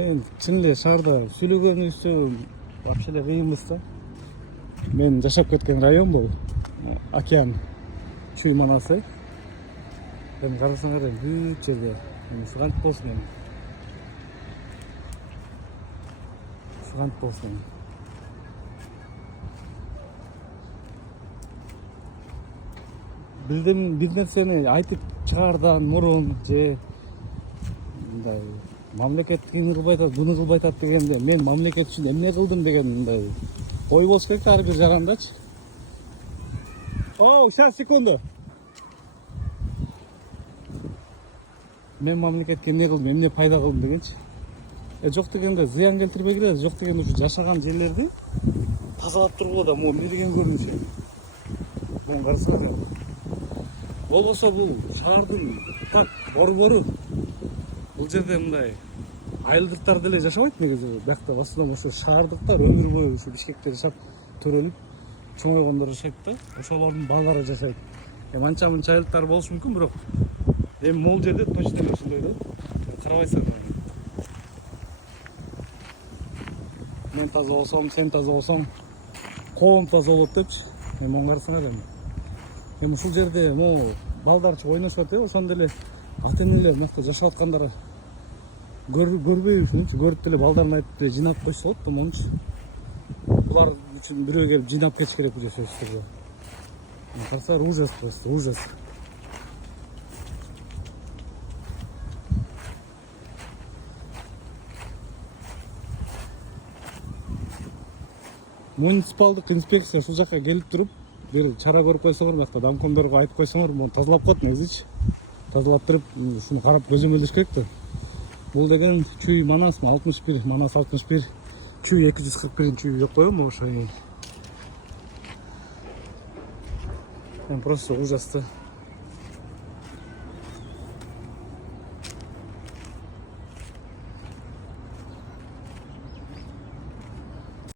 мен чын эле шаарда сүйлөгөнүбүздө вообще эле кыйынбыз да. Мен жашап кеткен район бул океан Чүй Манасы. Эми карасаңар бүт жерде ушугантип болсун эми. Ушугантип болсун. Бир нерсени айтып чыгаардан мурун же мындай мамлекет кини кылбай атат, буну кылбай атат дегенде мен мамлекет үчүн эмне кылдым деген мындай ой болуш керек ар бир жарандачы. Сейчас секунду. Мен мамлекетке эмне кылдым, эмне пайда кылдым дегенчи. Жок дегенде зыян келтирбегиле, жок дегенде ушу жашаган жерлерди тазалап тургула да могу эмне деген көрүнүшү. Буну карасаңар. Болбосо бул шаардын так борбору. Бул жерде мындай айылдыктар деле жашабайт негизи. Биякта в основном ошо шаардыктар өмүр бою ушу Бишкекте жашап төрөлүп чоңойгондор жашайт да. Ошолордун балдары жашайт. Анча мынча айылдыктар болушу мүмкүн, бирок эми могул жерде точно эле ошондой да. Карабайсыңар. Мен таза болсом, сен таза болсоң, коом таза болот депчи. Эми ону карасаңар эми. Эми ушул жерде могу балдарчы ойношот, ошондо эле ата энелер мынакта жашап аткандары көрбөй ушунчу, көрүп деле балдарын айтып деле жыйнап койсо болот да мончу. Булар үчүн бирөө келип жыйнап кетиш керек бул жерде. Карасаңар ужас просто, ужас. Муниципалдык инспекция ушул жака келип туруп, бир чара көрүп койсоңор, мынакта домкомдорго айтып койсоңор, мону тазалап коет негизичи. Тазалап туруп, ушуну карап көзөмөлдөш керек да. Бул деген Чүй Манас 61, Манас 61, Чүй 241 деп коем ошо. Просто ужас да.